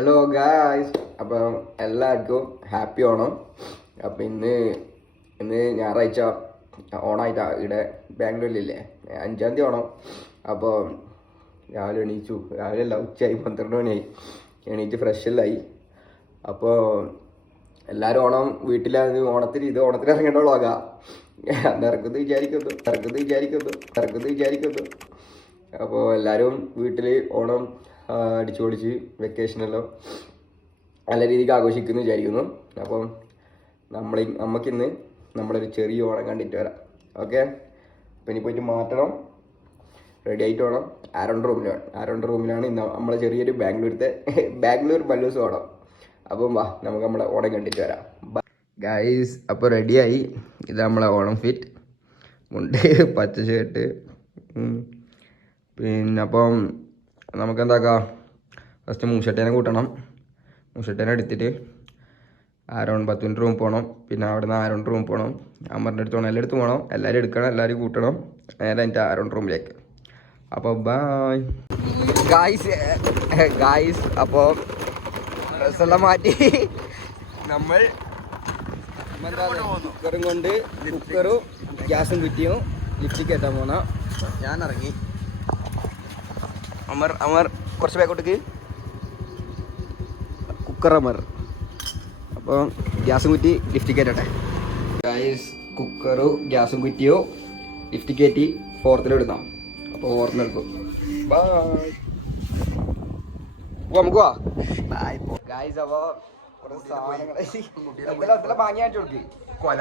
Hello guys, അപ്പം എല്ലാവർക്കും happy Onam. അപ്പം ഇന്ന് ഞായറാഴ്ച ഓണായിട്ടാ. ഇവിടെ ബാംഗ്ലൂരിലില്ലേ 5-ാം തീയതി ഓണം. അപ്പോൾ രാവിലെ എണീച്ചു. രാവിലെ അല്ല, ഉച്ചയായി, 12 മണിയായി. എണീറ്റ് ഫ്രഷെല്ലായി. അപ്പോൾ എല്ലാവരും ഓണം വീട്ടിലാണ്. ഓണത്തിന് ഇറങ്ങേണ്ടുള്ളൂ. ഇറക്കുന്നത് വിചാരിക്കുന്നു. അപ്പോൾ എല്ലാവരും വീട്ടിൽ ഓണം അടിച്ചു പൊളിച്ച് വെക്കേഷനെല്ലാം നല്ല രീതിക്ക് ആഘോഷിക്കുന്നു വിചാരിക്കുന്നു. അപ്പം നമുക്കിന്ന് നമ്മളൊരു ചെറിയ ഓണം കണ്ടിട്ട് വരാം. ഓക്കെ, അപ്പം ഇനി പോയിട്ട് മാറ്റണം, റെഡി ആയിട്ട് വേണം. ആരോണ്ട് റൂമിലാണ് ഇന്ന് നമ്മളെ ചെറിയൊരു ബാംഗ്ലൂർ ബല്ലൂസ് ഓണം. അപ്പം വാ, നമുക്ക് നമ്മളെ ഓണം കണ്ടിട്ട് വരാം. ഗൈസ്, അപ്പോൾ റെഡിയായി. ഇത് നമ്മളെ ഓണം ഫിറ്റ്. മുണ്ട്, പച്ച ഷർട്ട്. പിന്നെ അപ്പം നമുക്കെന്താക്കാം, ഫസ്റ്റ് മൂഷട്ടേനെ കൂട്ടണം. മൂഷട്ടേനെ എടുത്തിട്ട് ആരോൺ ബത്തുവിൻ്റെ റൂം പോകണം. പിന്നെ അവിടെ നിന്ന് ആരോൺ റൂം പോകണം. അമ്മറിൻ്റെ അടുത്ത് പോകണം. എല്ലായിടത്തും പോകണം. എല്ലാവരും എടുക്കണം, എല്ലാവരും കൂട്ടണം. നേരെ എൻ്റെ ആരോൺ റൂമിലേക്ക്. അപ്പോൾ ബായ് ഗായ്സ്. അപ്പോൾ ഡ്രസ്സെല്ലാം മാറ്റി നമ്മൾ കുക്കറും കൊണ്ട് ഗ്യാസും കുറ്റിയും ലിഫ്റ്റിൽ കയറ്റാൻ പോണ. ഞാൻ ഇറങ്ങി. അമർ കുറച്ച് ബാക്കോട്ടേക്ക്. കുക്കർ അമർ. അപ്പോൾ ഗ്യാസും കുറ്റി ലിഫ്റ്റിൽ കയറ്റട്ടെ ഗായ്സ്. കുക്കറും ഗ്യാസും കുറ്റിയോ ലിഫ്റ്റിൽ കയറ്റി 4th ഇടുന്നാം. അപ്പോൾ 4th എടുക്കും. ബായ്. നമുക്ക് പോവാ ഗായ്സ്. അപ്പോൾ കുറച്ച് സാധനങ്ങൾ വാങ്ങി കാണിച്ചു കൊടുക്ക്. കൊല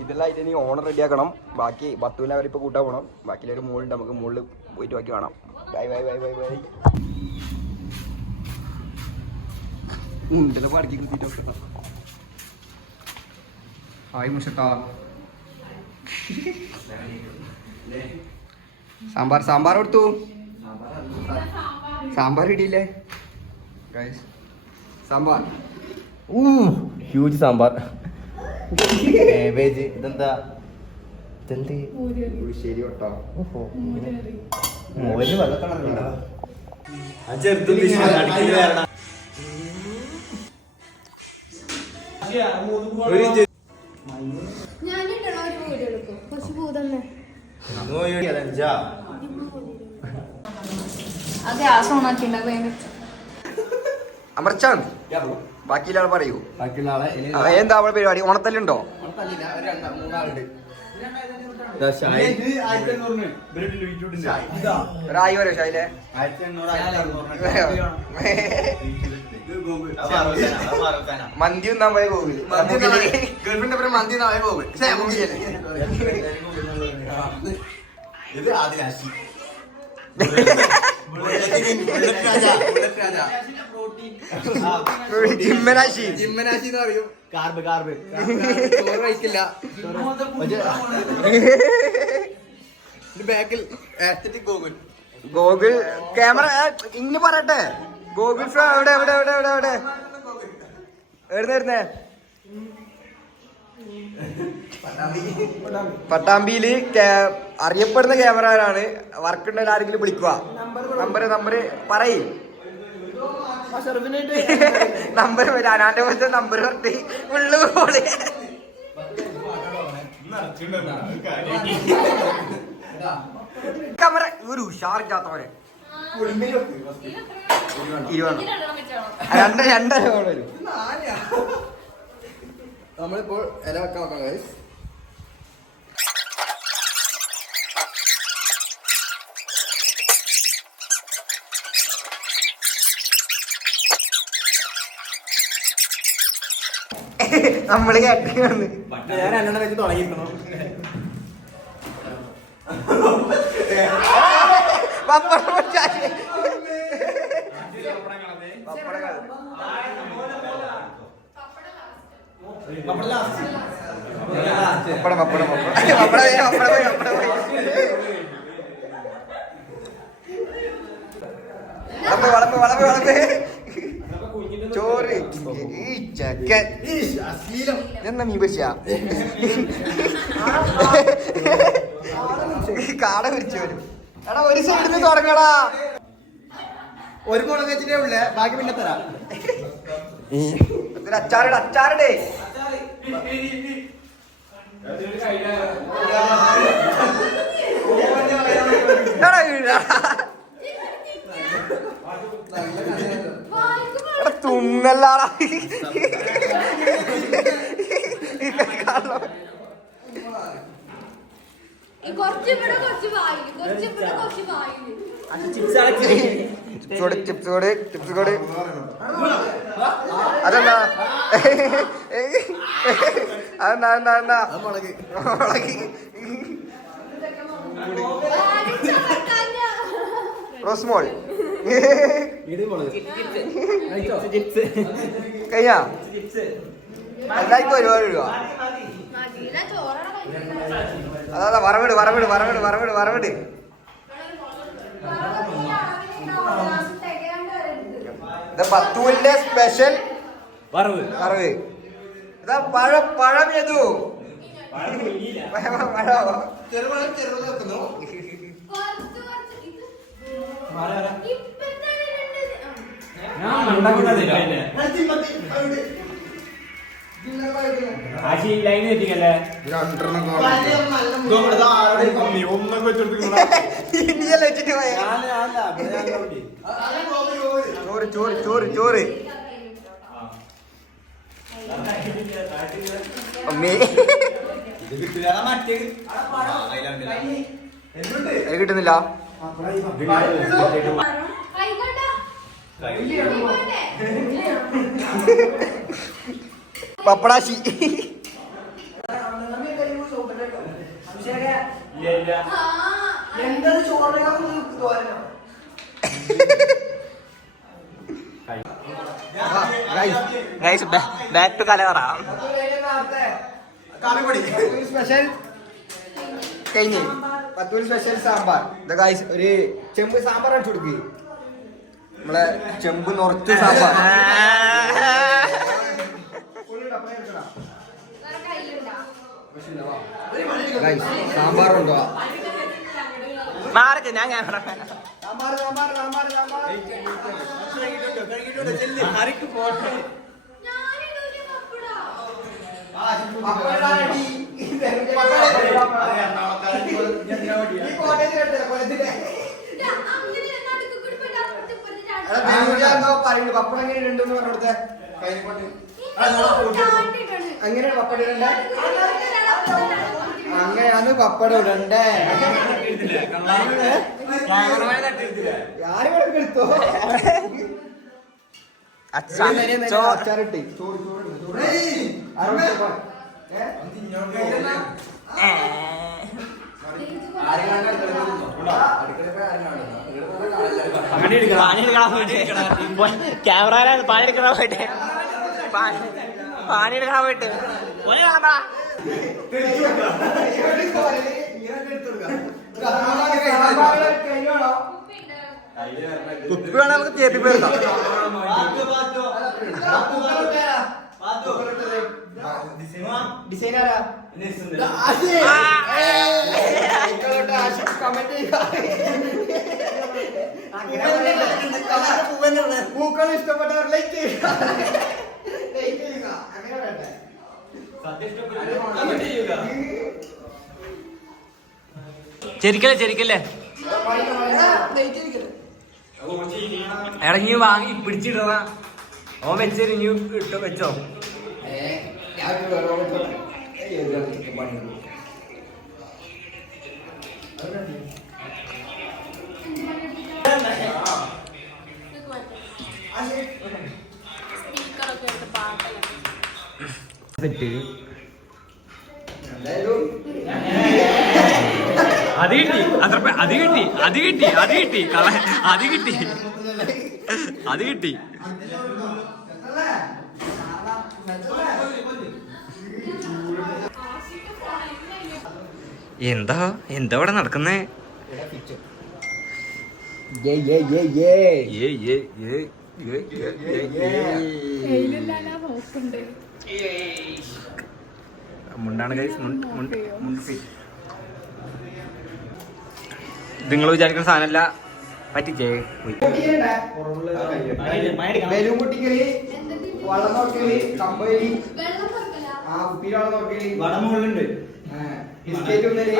ഇതെല്ലാം ആയിട്ട് ഇനി ഓണം റെഡിയാക്കണം. ബാക്കി ബത്തുവിനെ അവരിപ്പോൾ കൂട്ടാൻ പോകണം. ബാക്കിയൊരു മുകളിലുണ്ട്, നമുക്ക് മുകളിൽ പോയിട്ട് ബാക്കി വേണം. ബൈ. ഉണ്ടല്ലോ പടക്കി കിട്ടിയിട്ട്. ഹായ് മുഷട്ടാ. സാമ്പാർ കൊടുത്തു. സാമ്പാർ ഇടിയില്ലേ guys? Sambar huge sambar. Cabbage. ഇതെന്താ? ശരി കേട്ടോ. മോര് വെള്ളക്കളറുണ്ടോ? അമർച്ചാൻ ബാക്കിയുള്ള ആൾ പറയൂ. എന്താ അവളെ പരിപാടി? ഓണത്തല്ലുണ്ടോ? ഒരായി വരോ ഷായിലെ? മന്തി ഒന്നാൻ പോയ ഗോകുൽ. ഗൾഫിന്റെ പേര് മന്തി ഒന്നായ ഗോകുൽ. ഇത് ആദിരാശി. ജിമ്മനാശി എന്ന് പറയും. കാർബ് ചോറ് കഴിക്കില്ല. ബാക്കിൽ ഗോകുൽ ക്യാമറ ഇങ്ങനെ പറയട്ടെ. ഗോകുൽ എവിടെ വരുന്നേ? പട്ടാമ്പിയില് അറിയപ്പെടുന്ന ക്യാമറമാനാണ്. വർക്ക് ഉണ്ടെങ്കിൽ ആരെങ്കിലും വിളിക്കുക. നമ്പർ പറയും. നമ്പർ അനാന്റെ പോലത്തെ നമ്പർ പറഞ്ഞ് ഉള്ളു പോലെ ക്യാമറ ഒരു ഉഷാറില്ലാത്തവരെ 2 വരും. നമ്മളിപ്പോൾ ഇല വെക്കാൻ നോക്കാം ഗൈസ്. നമ്മള് കേട്ടി വന്ന് ഞാൻ 2 വെച്ച് തുടങ്ങിയിരുന്നു. വളപ്പ് ചോറ് ഈ ചെക്കൻ എന്നാ മീൻ പൊരിച്ചാ കാട പൊരിച്ചു വരും. എടാ ഒരു സൈഡിൽ നിന്ന് തുടങ്ങടാ. ഒരു മുളക് വെച്ചിട്ടേ ഉള്ളേ, ബാക്കി പിന്നെ തരാം. അച്ചാറിടേ തുന്നല്ലാടാ ചിപ്സ് കൂടെ അതെന്താ അതെന്താ റോസ്മോൾ കഴിഞ്ഞാ എല്ലാവർക്കും ഒരുപാട് രൂപ അതാ വറവിട് പത്തൂരിന്റെ സ്പെഷ്യൽ വറവ് ഇതാ പഴം ഏതു ചോറ് അമ്മേ കിട്ടുന്നില്ല. പപ്പടാശി ബാക്ക് ടു കലവറ സ്പെഷ്യൽ കഴിഞ്ഞ് പത്തൂർ സ്പെഷ്യൽ സാമ്പാർ. ഒരു ചെമ്പ് സാമ്പാർ അടിച്ചു കൊടുക്ക്. നമ്മളെ ചെമ്പ് നിറച്ച് സാമ്പാർ. സാമ്പാറുണ്ടോ? ഞാൻ പറയുന്നു പപ്പടം എങ്ങനെ ഉണ്ടെന്ന് പറഞ്ഞെടുത്ത അങ്ങനെ പപ്പടം ഇടണ്ടേ? അങ്ങനെയാണ് പപ്പടം ഇടണ്ടേ? ആരും എടുത്തോ അച്ചാറിട്ട് ക്യാമറ പാനെടുക്കാൻ പോയിട്ട് പാനെടുക്കാൻ പോയിട്ട് കുപ്പി വേണം നമുക്ക് തേപ്പി പേർക്കാം. ഡിസൈനറാ പൂക്കൾ ഇഷ്ടപ്പെട്ടവർ ലൈക്ക് ചെയ്യുക. ചെരിക്കല്ലേ ഇടങ്ങി വാങ്ങി പിടിച്ചിടണ ഓൻ വെച്ചെറിഞ്ഞു ഇട്ടോ വെച്ചോ. അത് കിട്ടി എന്താ ഇവിടെ നടക്കുന്നേ? മുണ്ടാണ് നിങ്ങൾ വിചാരിക്കുന്ന സാധനമല്ല. പറ്റിച്ചേ ബലൂൺ പൊട്ടിക്കല്, വളം നോക്കല്, കമ്പലി, കുപ്പിയിൽ വളം നോക്കല്, വടം മുകളിലുണ്ട്, ബിസ്ക്കറ്റ് ഉണ്ടല്,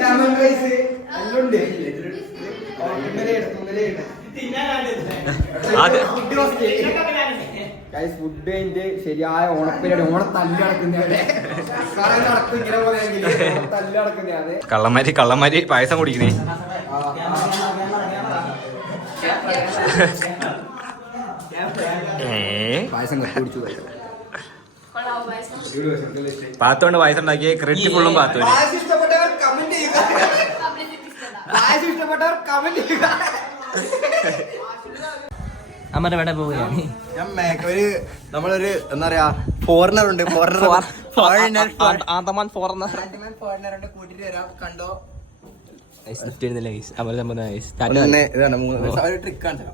ലെമൺ റൈസ് എല്ലാം ഉണ്ട്. ഫുഡ് കഴിഞ്ഞിട്ട് ശരിയായ ഓണപ്പരിപാടി, ഓണത്തല്ല് നടക്കുന്നവരെ നടക്കും ഇങ്ങനെ പോലെയെങ്കിൽ ഓണത്തല്ല് നടക്കുന്നതാണ്. കള്ളന്മാര് പായസം കുടിക്കുന്നേ. പായസം കുടിച്ചു പാത്തോണ്ട് പായസം ഉണ്ടാക്കിയ ക്രെഡിറ്റ് ഫുള്ളും പാത്തോണ്ട്. പായസം ഇഷ്ടപ്പെട്ടവർ കമന്റ് ചെയ്യുക. പായസം ഇഷ്ടപ്പെട്ടവർ കമന്റ് ചെയ്യുക. അമ്മയുടെ വേണ്ട പോവുകയാണ്. നമ്മളൊരു എന്താ പറയാ ഫോറിനർ ഉണ്ട്, ഫോറിനർ കൂട്ടിട്ട് വരാം. കണ്ടോ ഇതാണ് ട്രിക്ക് കാണിച്ചു.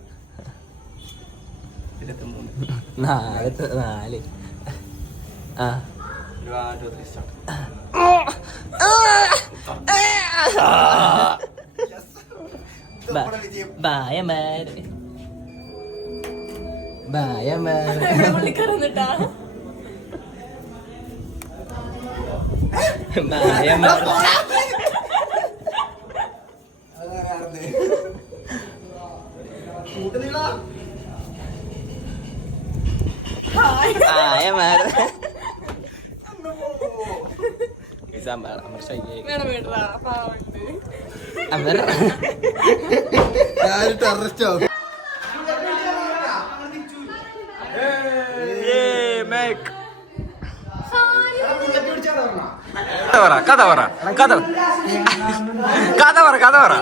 4 കഥ പറ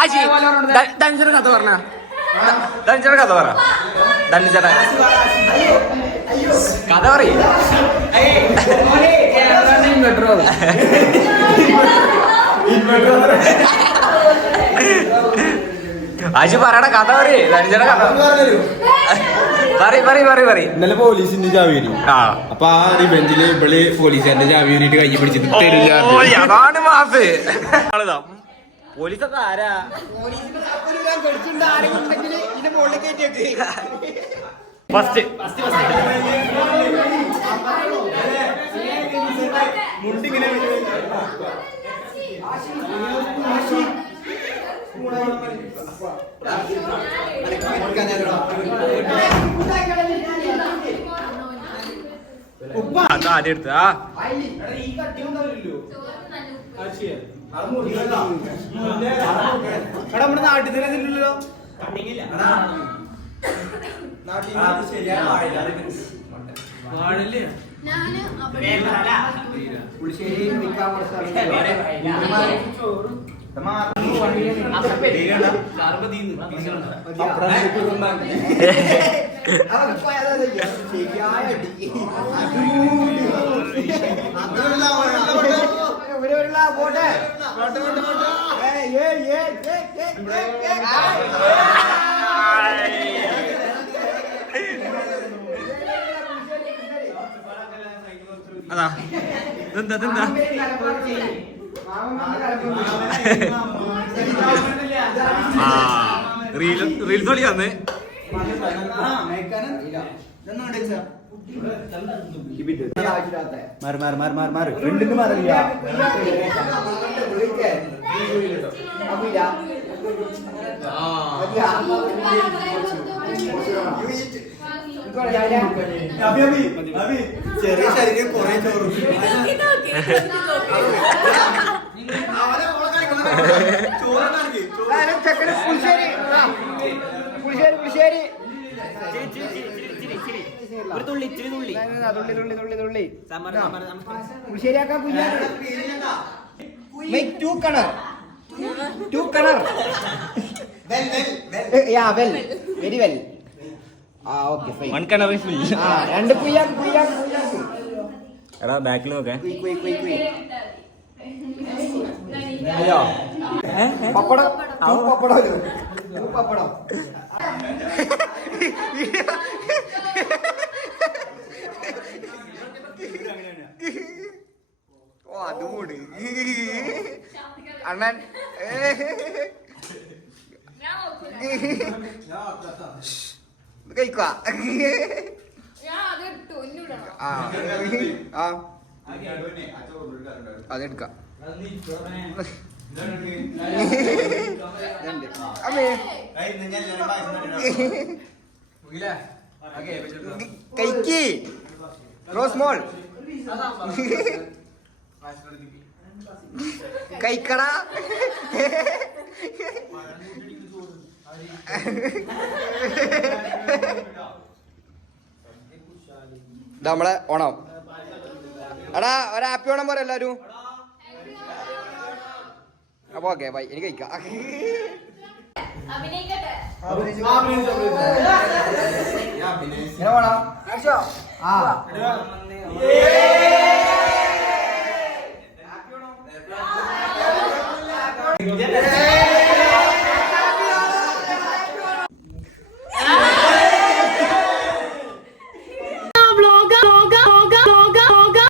ആശി ധനിച്ചേട്ടൻ കഥ പറഞ്ഞ ധനിച്ചേട്ടൻ കഥ പറ. ധനിച്ചേട്ടൻ കഥ പറയും. ആശി പറയണ കഥ പറയേ. ധനിച്ചേട്ടൻ കഥ പറ. ഇന്നലെ പോലീസിന്റെ ചാവേരി. അപ്പൊ ആ റിവെഞ്ചില് ഇവള് പോലീസുകാരന്റെ ചാവേരിട്ട് കൈ പിടിച്ചിട്ട് അതാണ് മാസ്. പോലീസൊക്കെ ആരാ? ഫസ്റ്റ് ആദ്യം എടുത്താ നമ്മുടെ നാട്ടിൽ തന്നെ അതാ ഇതെന്താ റീൽസ് കളി വന്ന് ചെറിയ ശരീരം കുറെ ചോറും ശരിയാക്കാൻ വെരി വെൽ. രണ്ട് എടാ ബാക്കിൽ നോക്കേ. പപ്പടം പപ്പടം പപ്പടം ഓ അത് മൂട് അണ്ണൻ കഴിക്കുക ആ ആ അതെടുക്കാം അമ്മേ കൈക്ക് റോസ്മോൾ കൈക്കടാ നമ്മളെ ഓണം എടാ ഒരു ഹാപ്പി ഓണം പറ എല്ലാരും അപ്പൊ ഓക്കെ ബൈ എനിക്ക് കഴിക്കാം ആ